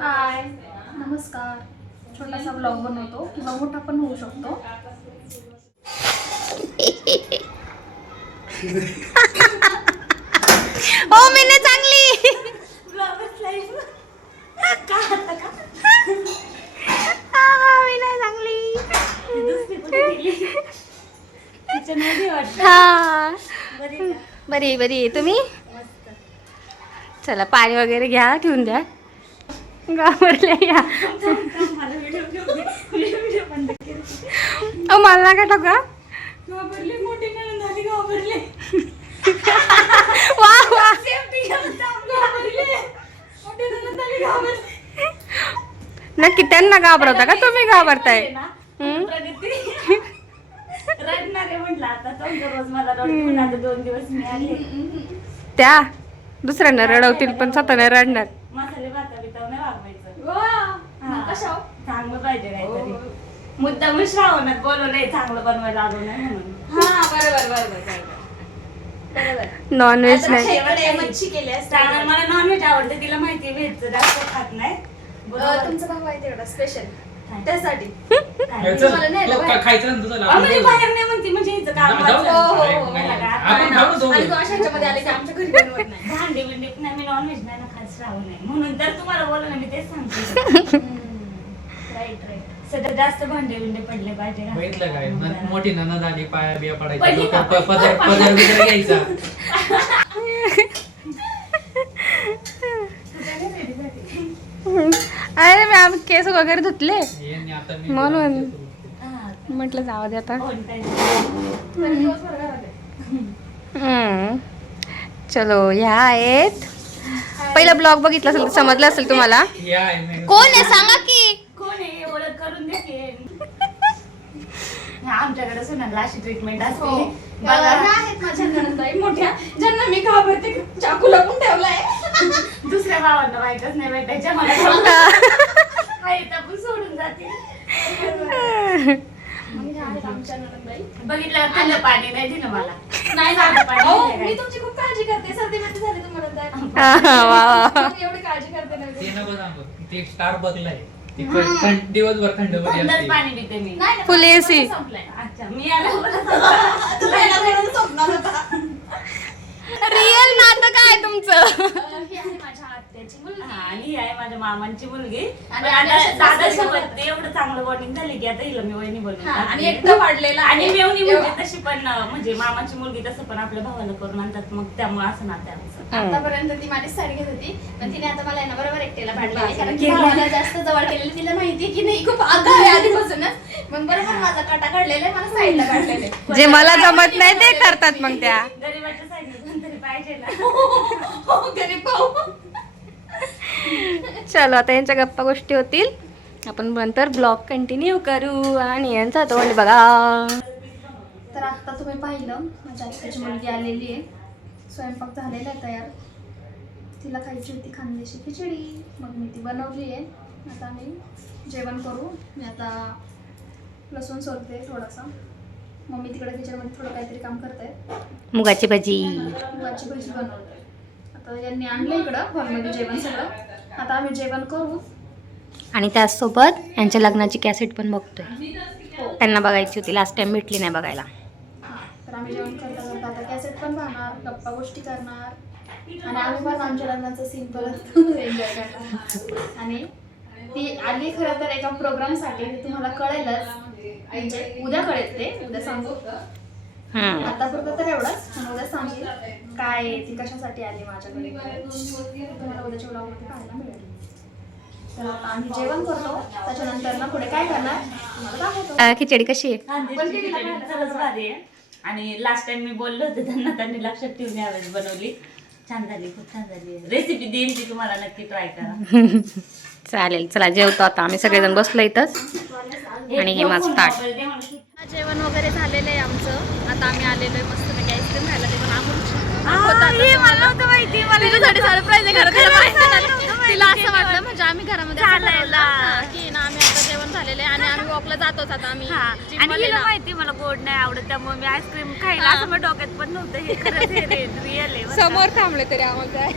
हाय, नमस्कार. छोटासा ब्लॉग बनवतो किंवा मोठा पण होऊ शकतो. हो मी नाही चांगली. मी नाही चांगली. हा बरी बरी तुम्ही. चला पाणी वगैरे घ्या, ठेवून द्या. घाबरले या. मला नका ठोका. वा वा. नक्की त्यांना घाबरवता का तुम्ही घाबरताय? त्या दुसऱ्यांना रडवतील पण स्वतःला रडणार. चांगलं पाहिजे काहीतरी. मुद्दा मग श्रावणात बोलवलंय चांगलं बनवायला आलो नाही म्हणून. नॉनव्हेज नाही. श्रावणात मला नॉनव्हेज आवडते, तिला माहिती व्हेजचं जास्त खात नाही. तुमचा भाऊ आहे तेवढा स्पेशल त्यासाठी. खायचं तुझं म्हणजे बाहेर नाही म्हणते, म्हणजे हिचं काम भांडी बिंडी नाही. मी नॉनव्हेज नाही ना खात, श्रावण नाही म्हणून तर तुम्हाला बोललो ना, मी तेच सांगते. Right right. सध्या जास्त भांडे बिंडे पडले पाहिजे. बघितलं काय मोठी ननद आली, पाया बिया पडली पडायची, का? पदर बिदर घ्यायचा. अरे मी आम्ही केस वगैरे धुतले यांनी आता मी म्हणून हा. म्हटलं जाऊ दे आता. कोण काय? चलो ह्या आहेत. पहिला ब्लॉग बघितला असेल तर समजलं असेल तुम्हाला. हे आहे मेनू. कोण आहे सांगा की. कोण आहे ओळख करून दे की. आमच्याकडे सुनाला अशी ट्रीटमेंट असते. बघा आहेत माझ्या नणंदबाई मोठ्या, ज्यांना मी घाबरते. चाकू लावून ठेवलाय. दुसऱ्या भावांना माहितच नाही भेटायच्या मला. पण सोडून जाते. आमच्या नणंदबाई. बघितलं थंड पाणी नाही दिलं मला. नाही साधं पाणी अहो, दिलं मी काय. तुमची खूप काळजी करते. सर्दी मध्ये झाली तुम्हाला तर. वा वा. मी एवढी काळजी करते ना. ते नको सांगू, ते स्टार बघलाय. ते दिवसभर थंड मध्ये थंडच असते. पाणी पिते मी. नाही ना, Full AC. संपलाय. अच्छा मी आला तुला म्हणून संपणार होता. रिअल नातं काय तुमचं? ही आहे माझ्या आत्याची मुलगी. आणि ही आहे माझ्या मामांची मुलगी. आणि पण आता आम्ही दादा अशाच सोबत एवढं चांगलं बॉन्डिंग झाली की आता हिला मी वहिनी बनवून हा, आणि टाकली. एकटं वाढलेला आणि आहे. मेवणी म्हणजे एवढं. तशी पण म्हणजे मामाची मुलगी तसं पण आपल्या भावाला करून आणतात, मग त्यामुळे असं नातं आहे आमचं. आतापर्यंत ती माझी साडी घेत होती, पण तिने आता मला आहे ना बरोबर एकट्याला पाडलेली आहे. कारण की केलं. भावाला जास्त जवळ केलेली तिला माहिती की नाही खूप आगाऊ आहे आधीपासूनच. मग बरोबर माझा काटा काढलेला आहे, मला साईडला काढलेलं आहे. जे मला जमत नाही ते करतात मग त्या. गरीबाच्या साईडला कोणतरी पाहिजे ना. हो, गरीब भाऊ. चलो आता यांच्या गप्पा गोष्टी होतील, आपण नंतर ब्लॉग कंटिन्यू करू. आणि यांचा तोंड बघा. तर आता तुम्ही पाहिलं माझ्या आत्याची मुलगी आलेली आहे. स्वयंपाक झालेला आहे तयार. तिला खायची होती खानदेशी खिचडी, मग मी ती बनवली आहे. आता आम्ही जेवण करू. मी आता लसूण सोलते थोडासा. मम्मी तिकडे किचनमध्ये थोडं काहीतरी काम करते. मुगाची भाजी. मुगाची भाजी बनवते. आता यांनी आणलं इकडं हॉलमध्ये जेवण सगळं. आता आम्ही जेवण करू. आणि त्याचसोबत यांच्या लग्नाची कॅसेट पण बघतोय. त्यांना बघायची होती, लास्ट टाइम भेटली नाही बघायला. तर आम्ही जेवण करता करता आता कॅसेट पण पाहणार, गप्पा गोष्टी करणार. आणि आम्ही पण आमच्या लग्नाचं सीन परत एन्जॉय करणार. आणि ती आली खरं तर एका प्रोग्रामसाठी, ते तुम्हाला कळेलच. म्हणजे उद्या कळेल, ते उद्या सांगू. आतापुरतं तर एवढंच, पण उद्या सांगेल काय ती कशासाठी आली माझ्याकडे. तुम्हाला उद्याच्या ब्लॉगमध्ये पाहायला मिळेल. तर आता आम्ही जेवण करतो, त्याच्यानंतर ना पुढे काय करणार तुम्हाला दाखवतो. खिचडी कशी आहे? खानदेशी खिचडी खरंच भारी आहे. आणि लास्ट टाइम मी बोललो होते त्यांना, त्यांनी लक्षात ठेवून यावेळेस बनवली. छान झाली, खूप छान झाली. रेसिपी देईन ती तुम्हाला, नक्की ट्राय करा. चालेल, चला जेवतो आता. आम्ही सगळेजण बसलो इथंच. आणि हे माझं ताट. जेवण वगैरे झालेलं आहे आमचं. आता आम्ही आलेलो आहे मस्त पैकी आईस्क्रीम खायला. ते पण तिच्यासाठी सरप्राईज आहे खरं. तिला असं वाटलं म्हणजे आम्ही घरामध्ये की ना आम्ही आता जेवण झालेलं आहे आणि आम्ही वॉकला जातोच आता. आम्ही आणि हिला माहिती मला गोड नाही आवडत, त्यामुळे मी आईस्क्रीम खायला असं माझ्या डोक्यात पण नव्हतं. हे खरंच हे रिअल आहे. समोर थांबले तरी आम्हाला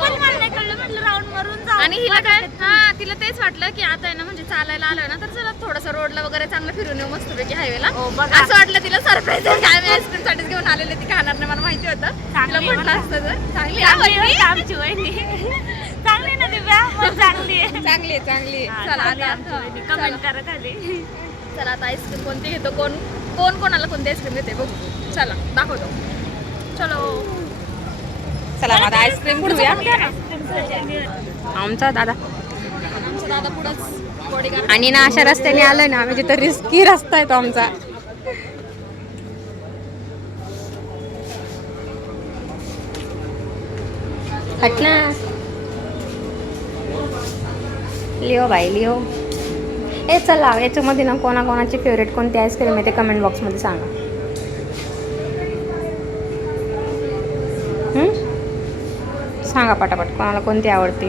पण मला नाही कळलं, म्हटलं राऊंड मारून जाऊ. आणि हिला काय हा तिला तेच वाटलं की आता आहे ना म्हणजे चालायला आलोय ना तर चला थोडंसं रोडला वगैरे चांगलं फिरून येऊ मस्तपैकी हायवेला असं वाटलं तिला सरप्राईज आहे की आम्ही आईस्क्रीम साठीच घेऊन आलेले ती खाणार नाही मला माहिती होतं तिला म्हटलं असतं तर चांगली आमची वहिनी चांगली ना दिव्या चांगली आहे चांगली चला आता कमेंट करा खाली. चला आता आईस्क्रीम कोणती घेतो कोण कोणाला कोणती आईस्क्रीम घेते बघू चला दाखवतो चलो चला आता आईस्क्रीम घेऊया आमचा दादा पुढंच बॉडीगार्ड आणि ना अशा रस्त्याने आलोय ना म्हणजे तर रिस्की रस्ता आहे तो आमचा. हट ना लिओ बाई लिओ. ए चला याच्यामध्ये ना कोणाकोणाची फेवरेट कोणती आईस्क्रीम आहे ते कमेंट बॉक्समध्ये सांगा. सांगा पटापट कोणाला कोणती आवडते.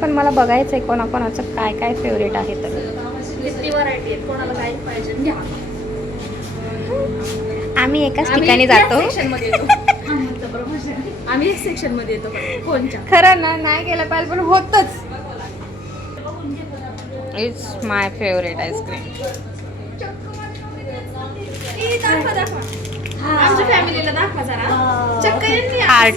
पण मला बघायचं आहे कोणाकोणाचं काय काय फेवरेट आहे तर. किती व्हरायटी आहेत कोणाला काय पाहिजे घ्या आम्ही एकाच ठिकाणी जातो. आम्ही एक सेक्शन मध्ये येतो कोणच्या खरं ना नाही गेलं पाहिजे पण होतच. It's my favourite ice cream. आमच्या फॅमिलीला दाखवा जरा चक्कर Heart.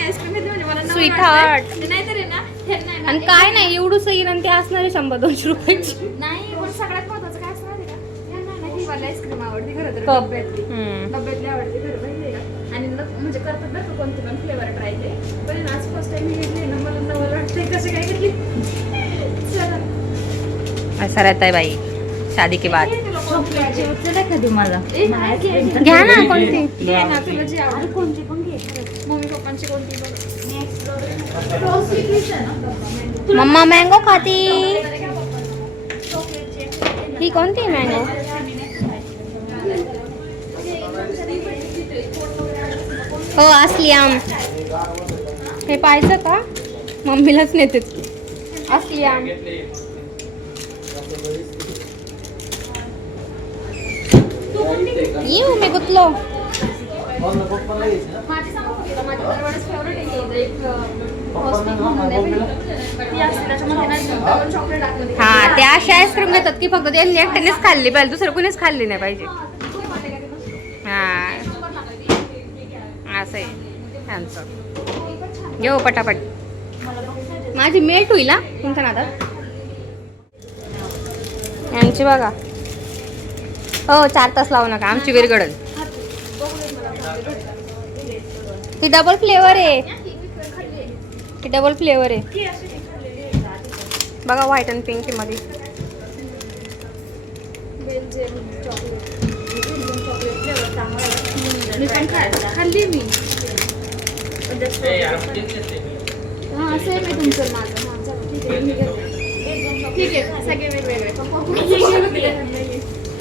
आईस्क्रीम घेतली म्हणजे मला Sweet heart. नाहीतर आहे ना हे नाही ना आणि काय नाही एवढं सही आणि ते असणार आहे 100-200 रुपयाची. नाही पण सगळ्यात महत्वाचं काय असणार आहे का यांना ना ही वाली आईस्क्रीम आवडते खरं तर Cup. डब्यातली डब्यातली आवडते खरं माहिती आहे का आणि म्हणजे करतात बरं का कोणते पण फ्लेवर ट्राय ते पण आज फर्स्ट टाइम मी घेतली ना मला नवल वाटतंय कसे काय घेतली चला ऐसा रहता है भाई शादी के बाद. एखादी मला घ्या ना कोणती. घे ना तुला जी आवडते कोणती पण घे मम्मी पप्पांची कोणती बघ मम्मा मँगो खाती. ही कोणती मँगो. हो असली आम हे पाहायचं का मम्मीलाच नेते असली आम. येऊ मी गुतलो. माझी सांगू का माझी दरवेळेस फेवरेट आहे एक कॉस्मिक म्हणून आहे ती असते त्याच्यामध्ये ना चॉकलेट टाकलं हा ते अशी आईस्क्रीम घेतात की फक्त त्यांनी एकट्यानेच खाल्ली पाहिजे दुसरं कोणीच खाल्ली नाही पाहिजे. हा असं आहे त्यांचं. घेऊ पटापट माझी मेट होईल हा तुमच्या नादात. यांची बघा हो 4 तास लावू नका आमची विरगडल. ती डबल फ्लेवर आहे ती डबल फ्लेवर आहे बघा व्हाईट अँड पिंक मध्ये. मी पण खाल्ली मी हा सेम आहे तुमचं माझं ठीक आहे मी घेते. ठीक आहे सगळे वेगवेगळे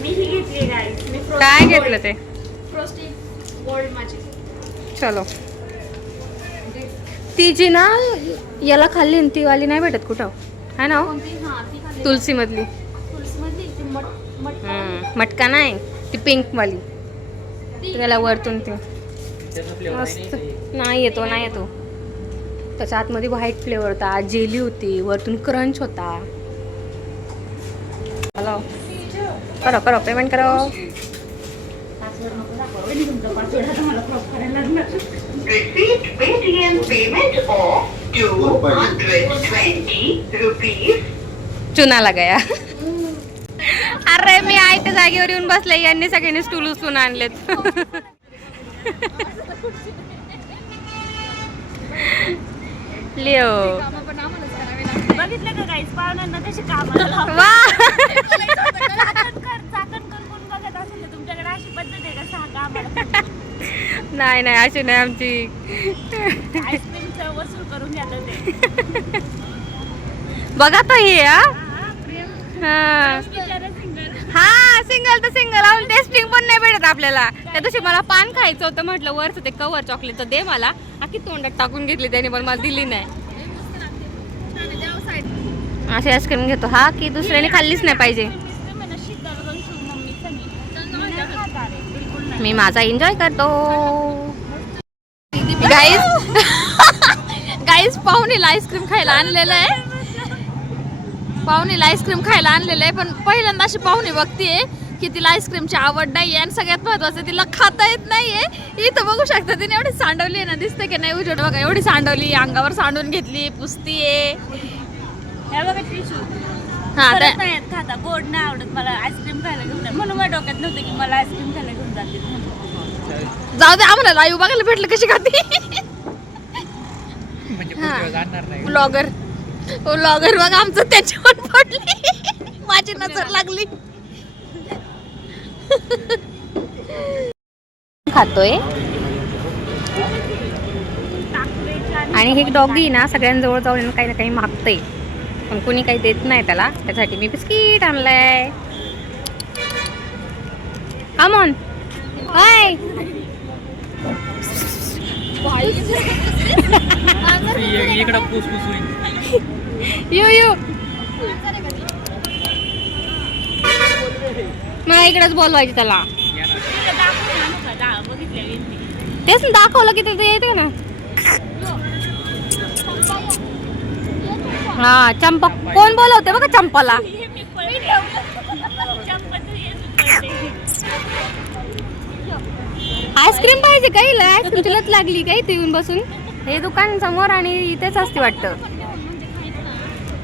मी ही घेतली गाईस. काय घेतलं ते फ्रोस्टिंग गोल्ड माझी चलो. ती जी ना याला खाल्ली आणि ती वाली नाही भेटत कुठं है ना हो? कोणती हा ती खाल्ली तुलसी मधली तुळशीमधली ती मटका नाही ती पिंक वाली त्याला वरतून ते मस्त नाही येतो त्याच्या आतमध्ये व्हाईट फ्लेवर होता जेली होती वरतून क्रंच होता. हॅलो करो पेमेंट करो. Receipt Paytm payment of 220 rupees. चुनाला गया. अरे मी आयत्या जागेवर येऊन बसले यांनी सगळ्यांनी स्टूल उचलून आणलेत. लिओ बघितलं का गाईस पाहुण्यांना तशी कामाला वा चाकण करून बघत असेल तर तुमच्याकडे अशी पद्धत आहे का सांगा आम्हाला. नाही अशी नाही आमची. आईस्क्रीमचं वसूल करून घ्यायला ते बघा तर हे हा सिंगल तर सिंगल टेस्टिंग पण नाही भेटत आपल्याला. त्या दिवशी मला पान खायचं होतं म्हटलं वरचं ते कवर चॉकलेटचं दे मला आखी तोंडात टाकून घेतली त्याने पण मला दिली नाही. अशी आईस्क्रीम घेतो हा की दुसऱ्याने खाल्लीच नाही पाहिजे. मी माझा एन्जॉय करतो गाईस. आईस्क्रीम खायला आणलेलं आहे. पाहुणीला आईस्क्रीम खायला आणलेलं आहे, पण पहिल्यांदा अशी पाहुणी बघतीये की तिला आईस्क्रीमची आवड नाहीये आणि सगळ्यात महत्वाचं तिला खाता येत नाहीये. इथं बघू शकता तिने एवढी सांडवली आहे ना, दिसते की नाही उजेड बघा, एवढी सांडवली, अंगावर सांडून घेतली, पुसतीये. हे बघा टिशू हा खरंच नाही येत खाता, गोड नाही आवडत मला आईस्क्रीम खायला घेऊन जा. म्हणून माझ्या डोक्यात नव्हतं की मला आईस्क्रीम खायला घेऊन जाते म्हणून. जाऊ दे, आम्हाला लाईव्ह बघायला भेटलं कशी खाती. म्हणजे पुढच्या वेळेस आणणार नाही. ब्लॉगर बघा आमचं त्याच्यावर पडली, माझी नजर लागली. खातोय आणि हे डॉगी ना सगळ्यांजवळ जाऊन काही ना काही मागतंय, पण कोणी काही देत नाही त्याला. त्यासाठी मी बिस्किट आणलंय. कम ऑन हाय. इकडं पुसपुस होईल. यू मला इकडेच बोलवायचे त्याला. तेच दाखवलं की ते येते ना. हा चंपा कोण बोलवते बघा चंपाला. आईस्क्रीम पाहिजे काही आईस्क्रीम तुलाच लागली काही ते येऊन बसून. हे दुकान समोर आणि इथेच असते वाटतं.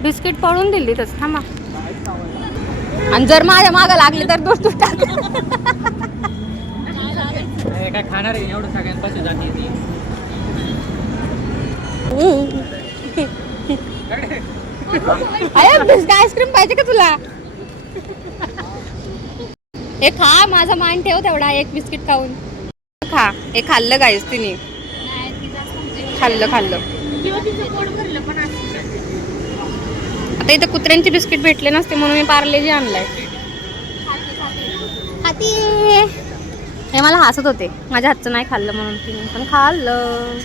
बिस्किट पळून दिली तस. थांबा, आणि जर माझ्या मागं लागली तर दोस्त टाक. काय खाणार आहे एवढं सगळ्यांपासून जाते ती. आईस्क्रीम पाहिजे का तुला. हे खा, माझा मान ठेव तेवढा. एक बिस्किट खाऊन खा. हे खाल्लं गाईस तिने, खाल्लं. आता इथं कुत्र्यांचे बिस्किट भेटले नसते म्हणून मी पार्लेजी आणलाय. हे मला हसत होते, माझ्या हातचं नाही खाल्लं म्हणून. तिने पण खाल्लं.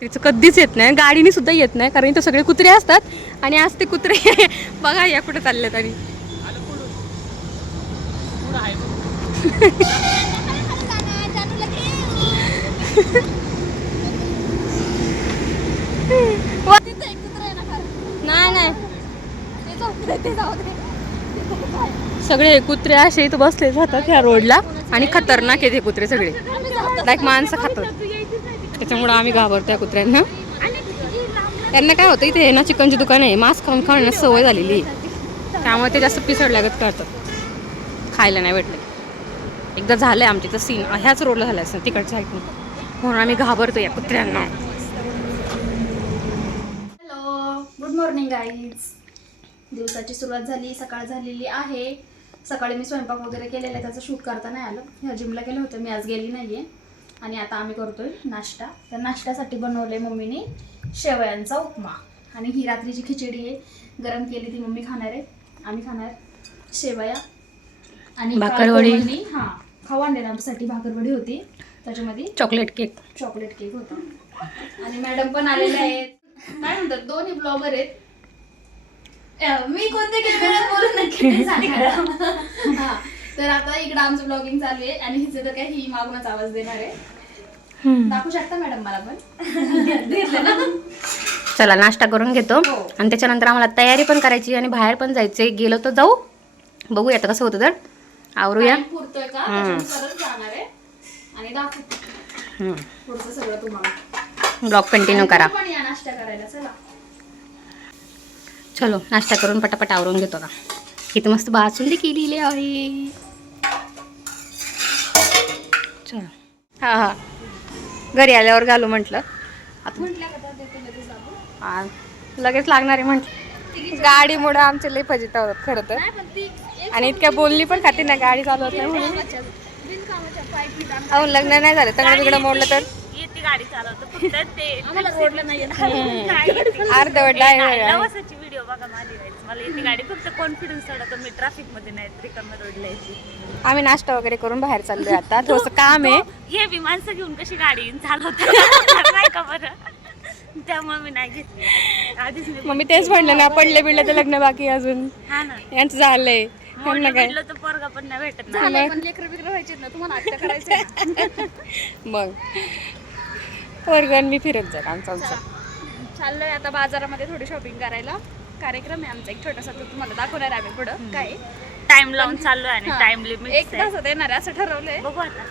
तिचं कधीच येत नाही, गाडीने सुद्धा येत नाही, कारण इथं सगळे कुत्रे असतात. आणि आज ते कुत्रे बघा या कुठे चाललेत. आणि नाही सगळे कुत्रे असे इथं बसले जातात ह्या रोडला, आणि खतरनाक आहेत हे कुत्रे सगळे. लाईक माणसं खातात, त्याच्यामुळं आम्ही घाबरतो या कुत्र्यांना. त्यांना काय होतं, इथे ना चिकनची दुकान आहे, मांस खाऊन खाण्यास सवय झालेली, त्यामुळे ते जास्त पिसड लागत करतात. खायला नाही भेटले. एकदा झालंय आमच्या इथं सीन, ह्याच रोडला झालं असं तिकडच्या साईडने, म्हणून आम्ही घाबरतो या कुत्र्यांना. Hello, good morning guys. दिवसाची सुरुवात झाली, सकाळ झालेली आहे. सकाळी मी स्वयंपाक वगैरे केलेला आहे, त्याचं शूट करता नाही आलं. ह्या जिमला गेलं होतं मी, आज गेली नाही आहे. आणि आता आम्ही करतोय नाश्ता. तर नाश्त्यासाठी बनवले मम्मीने शेवयांचा उपमा, आणि ही रात्रीची खिचडी आहे, गरम केली, ती मम्मी खाणार आहे. आम्ही खाणार शेवया आणि भाकरवडी. हां, खाऊ आणले आमच्यासाठी भाकरवडी होती, त्याच्यामध्ये चॉकलेट केक होता. आणि मॅडम पण आलेले आहेत. काय म्हणतात, दोन्ही ब्लॉगर आहेत. मी कोणते बोलून नाही सांगा. हा, तर आता इकडं आमचं ब्लॉगिंग चालू आहे, आणि हिचं तर काय ही मागूनच आवाज देणार आहे. दाखवू शकता मॅडम मला पण. चला नाश्ता करून घेतो, आणि त्याच्यानंतर आम्हाला तयारी पण करायची आणि बाहेर पण जायचंय. गेलो तर जाऊ, बघूया आता कसं होतं. तर आवरूया. पुरतोय का त्याच्यानुसारच जाणार आहे, आणि दाखवू पुढचं सगळं तुम्हाला. ब्लॉग कंटिन्यू करा. पण या नाश्ता करायला. चला चलो नाश्ता करून पटापट आवरून घेतो ना. इथं मस्त बासुंदी केलेली आहे. चलो हा घरी आल्यावर घालू म्हटलं. आता लगेच लागणार आहे म्हटलं. गाडीमुळे आमचे लई फजित होतात खरं तर, आणि इतक्या बोलली पण खाती ना गाडी चालवत नाही म्हणून. अहो लग्न नाही झालं, तंगड बिगडं मोडलं तर येते गाडी चालवतो, फक्त ते अर्धवट ड्रायव्हर. लवासाची व्हिडिओ बघा माझी. मला येते गाडी, फक्त कॉन्फिडन्स चढवतो मी ट्रॅफिक मध्ये नाही, रिकाम्या रोडला यायची. आम्ही नाश्ता वगैरे करून बाहेर चाललोय आता. थोडंसं काम आहे. हे बी माणसं घेऊन कशी गाडी चालवतात नाही का बरं, त्यामुळे मी नाही घेतली आधीच. मग मी तेच म्हणलं ना, पडले बिडले तर लग्न बाकी अजून. हा ना, यांचं झालंय. काय तर पोरगा पण नाही भेटत ना. लेकरं बिकरं व्हायचे ना, तुम्हाला हट्ट करायचं. मग वर्गण मी फिरत जाईल आमचा चाललोय आता बाजारामध्ये थोडी शॉपिंग करायला. कार्यक्रम आहे आमचा एक छोटासा, तो तुम्हाला दाखवणार आहे आम्ही पुढं काय टाइम लावून चाललोय आणि टाइम लिमिट 1 तासात येणार आहे असं ठरवलंय. बघू आता.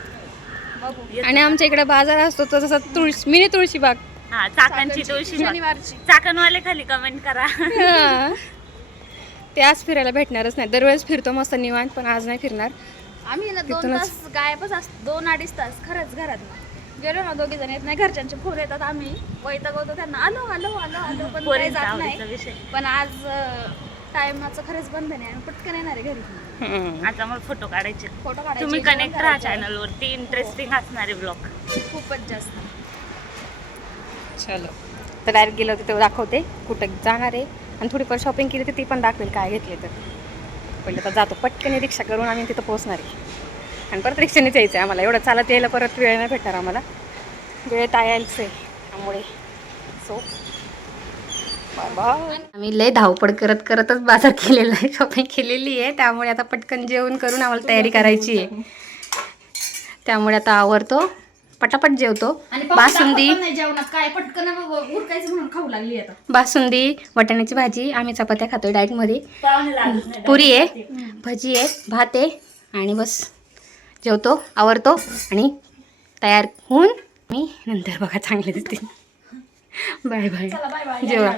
बघू. आणि आमच्या इकडे बाजार असतो तो जसा तुळशी मिनी तुळशी बाग. हा चाकणची तुळशी शनिवारची. चाकणवाले खाली कमेंट करा. हा. ते आज फिरायला भेटणारच नाही. दरवेळेस फिरतो मस्त निवांत, पण आज नाही फिरणार. आम्ही ना 2 तिथूनच. तास गायबच असतो, 2-2.5 तास खरंच घरात गेलो ना. 2 जण येत नाही, घरच्यांचे फोन येतात, आम्ही वैतागवतो त्यांना, आलो आलो आलो आलो, पण काही पोरींचा जात आवडीचा नाही. विषय. पण आज टायमाचं खरंच बंधन आहे आणि पटकन येणार आहे घरी. हम्म. आता मग फोटो काढायचे. फोटो काढायचे, तुम्ही जेवण कनेक्ट राहा करायचं. चॅनल वरती, इंटरेस्टिंग असणारे ब्लॉग. खूपच जास्त. चलो तर डायरेक्ट गेलो तिथे दाखवते कुठं जाणार आहे, आणि थोडीफार शॉपिंग केली तर ती पण दाखवेल काय घेतले तर. पहिले तर जातो पटकन रिक्षा करून आम्ही तिथं पोहोचणार आहे, आणि परत रिक्षानेच यायचं आहे आम्हाला. एवढं चालत यायला परत वेळ नाही भेटणार आम्हाला, वेळेत यायचं आहे त्यामुळे. सो आम्ही लय धावपळ करत करतच बाजार केलेला आहे, शॉपिंग केलेली आहे. त्यामुळे आता पटकन जेवण करून आम्हाला तयारी करायची आहे. त्यामुळे आता आवरतो, पटापट जेवतो. आणि बासुंदी, नाही जेवणात काय पटकन उरकायचं म्हणून खाऊ लागली आता. बासुंदी, वाटाण्याची भाजी, आम्ही चपात्या खातोय डाएटमध्ये. पाहुणे लागत नाही. पुरी आहे, भजी आहे, भात आहे, आणि बस जेवतो, आवरतो आणि तयार होऊन मी नंतर बघा चांगले दिसतील. बाय बाय, चला बाय बाय. जेवा.